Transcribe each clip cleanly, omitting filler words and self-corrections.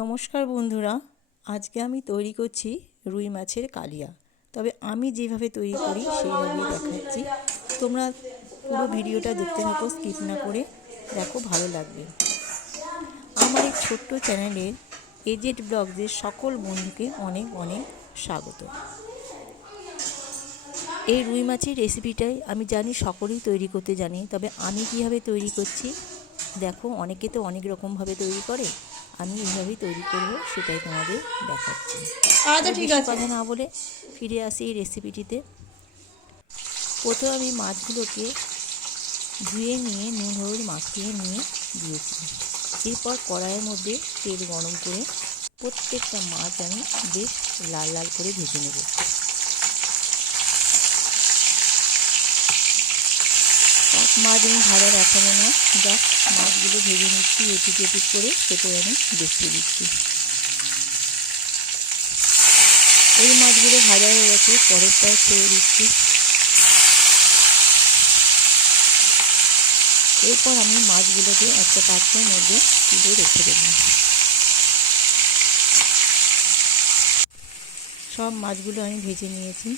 নমস্কার বন্ধুরা, আজকে আমি তৈরি করছি রুই মাছের কালিয়া। তবে আমি যেভাবে তৈরি করি সেইভাবেই দেখাচ্ছি। তোমরা পুরো ভিডিওটা দেখতে থাকো, স্কিপ না করে দেখো, ভালো লাগবে। আমার এই ছোট্ট চ্যানেলের এজেড ব্লগসের সকল বন্ধুকে অনেক অনেক স্বাগত। এই রুই মাছের রেসিপিটাই আমি জানি সকলেই তৈরি করতে জানি, তবে আমি কীভাবে তৈরি করছি দেখো। অনেকে তো অনেক রকমভাবে তৈরি করে, আমি এইভাবেই তৈরি করব, সেটাই তোমাদের দেখাচ্ছি। বেশি কথা না বলে ফিরে আসি এই রেসিপিটিতে। প্রথমে আমি মাছগুলোকে ধুয়ে নিয়ে নুন হলুদ মাখিয়ে নিয়ে দিয়েছি। এরপর কড়াইয়ের মধ্যে তেল গরম করে প্রত্যেকটা মাছ আমি বেশ লাল লাল করে ভেজে নেব। সব মাছ আমি ভাজা দেখাবো না, জাস্ট মাছগুলো ভেজে নিচ্ছি এপিট এপিট করে, সেটাই আমি দেখিয়ে দিচ্ছি। এই মাছগুলো ভাজা হয়ে গেছে, পরেরটাও ছেড়ে দিচ্ছি। এরপর আমি মাছগুলোকে একটা পাত্রের মধ্যে তুলে রেখে দেব। সব মাছগুলো আমি ভেজে নিয়েছি।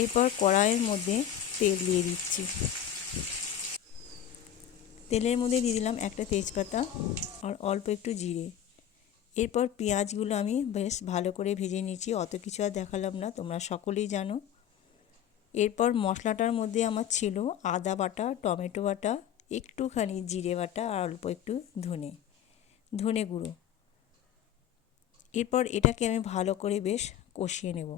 এরপর কড়াইয়ের মধ্যে তেল দিয়ে দিচ্ছি। তেলের মধ্যে দিয়ে দিলাম একটা তেজপাতা আর অল্প একটু জিরে। এরপর পেঁয়াজগুলো আমি বেশ ভালো করে ভেজে নিয়েছি, অত কিছু আর দেখালাম না, তোমরা সকলেই জানো। এরপর মশলাটার মধ্যে আমার ছিল আদা বাটা, টমেটো বাটা, একটুখানি জিরে বাটা আর অল্প একটু ধনে গুঁড়ো। এরপর এটাকে আমি ভালো করে বেশ কষিয়ে নেব।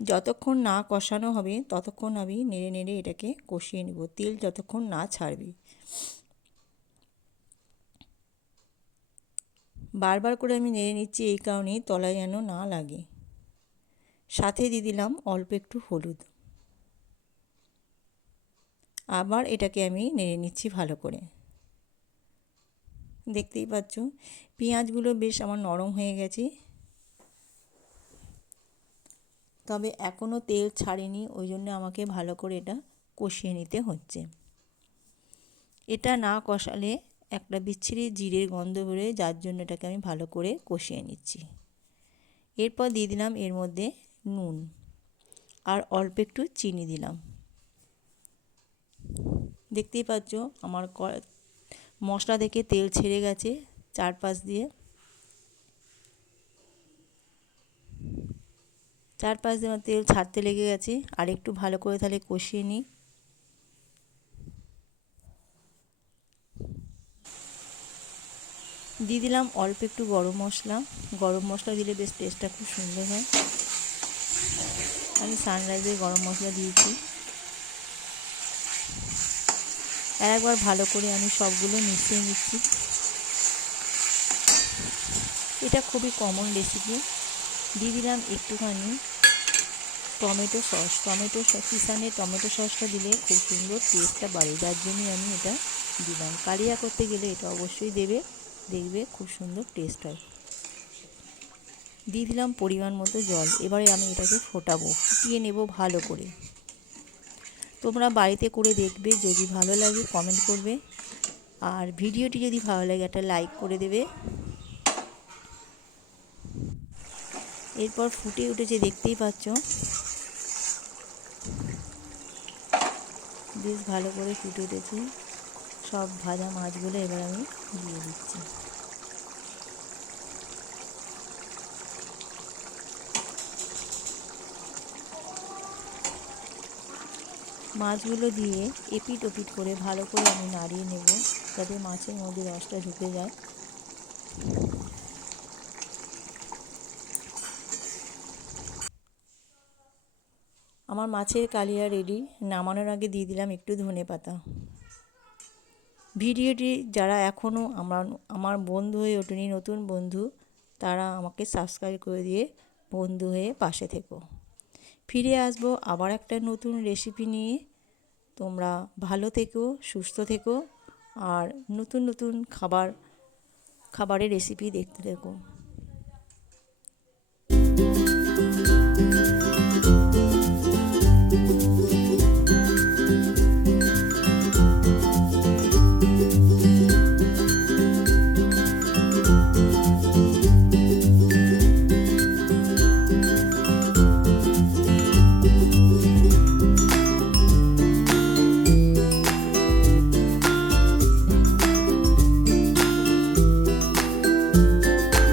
যতক্ষণ না কষানো হবে ততক্ষণ আমি নেড়ে নেড়ে এটাকে কষিয়ে নেব, তেল যতক্ষণ না ছাড়বে। বারবার করে আমি নেড়ে নিচ্ছি এই কারণেই তলায় যেন না লাগে। সাথে দিয়ে দিলাম অল্প একটু হলুদ। আবার এটাকে আমি নেড়ে নিচ্ছি ভালো করে। দেখতেই পাচ্ছ পেঁয়াজগুলো বেশ আমার নরম হয়ে গেছে, তবে এখনও তেল ছাড়েনি, ওই জন্য আমাকে ভালো করে এটা কষিয়ে নিতে হচ্ছে। এটা না কষালে একটা বিচ্ছিরি জিরের গন্ধ বেরোয়, যার জন্য এটাকে আমি ভালো করে কষিয়ে নিচ্ছি। এরপর দিয়ে দিলাম এর মধ্যে নুন আর অল্প একটু চিনি দিলাম। দেখতেই পাচ্ছ আমার মশলা থেকে তেল ছেড়ে গেছে চারপাশ দিয়ে তেল ছাড়তে লেগে গেছে। আর একটু ভালো করে তাহলে কষিয়ে নিই। দিয়ে দিলাম অল্প একটু গরম মশলা দিলে বেশ টেস্টটা খুব সুন্দর হয়। আমি সানরাইজের গরম মশলা দিয়েছি। একবার ভালো করে আমি সবগুলো মিশিয়ে নিচ্ছি। এটা খুবই কমন রেসিপি। দিয়ে দিলাম একটুখানি টমেটো সস। কিষানের টমেটো সসটা দিলে খুব সুন্দর টেস্টটা বাড়ে, যার জন্যই আমি এটা দিলাম। কালিয়া করতে গেলে এটা অবশ্যই দেবে, দেখবে খুব সুন্দর টেস্ট হয়। দিয়ে দিলাম পরিমাণ মতো জল। এবারে আমি এটাকে ফুটিয়ে নেব ভালো করে। তোমরা বাড়িতে করে দেখবে, যদি ভালো লাগে কমেন্ট করবে, আর ভিডিওটি যদি ভালো লাগে একটা লাইক করে দেবে। এরপর ফুটে উঠেছে, দেখতেই পাচ্ছ বেশ ভালো করে ফুটে উঠেছে। সব ভাজা মাছগুলো এবার আমি দিয়ে দিচ্ছি। মাছগুলো দিয়ে এপিট ওপিট করে ভালো করে আমি নাড়িয়ে নেব, যাতে মাছের মধ্যে রসটা ঢুকে যায়। আমার মাছের কালিয়া রেডি। নামানোর আগে দিয়ে দিলাম একটু ধনেপাতা। ভিডিওটি যারা এখনও আমার বন্ধু হয়ে ওঠেনি, নতুন বন্ধু, তারা আমাকে সাবস্ক্রাইব করে দিয়ে বন্ধু হয়ে পাশে থেকো। ফিরে আসবো আবার একটা নতুন রেসিপি নিয়ে। তোমরা ভালো থেকো, সুস্থ থেকো, আর নতুন নতুন খাবারের রেসিপি দেখতে থেকো।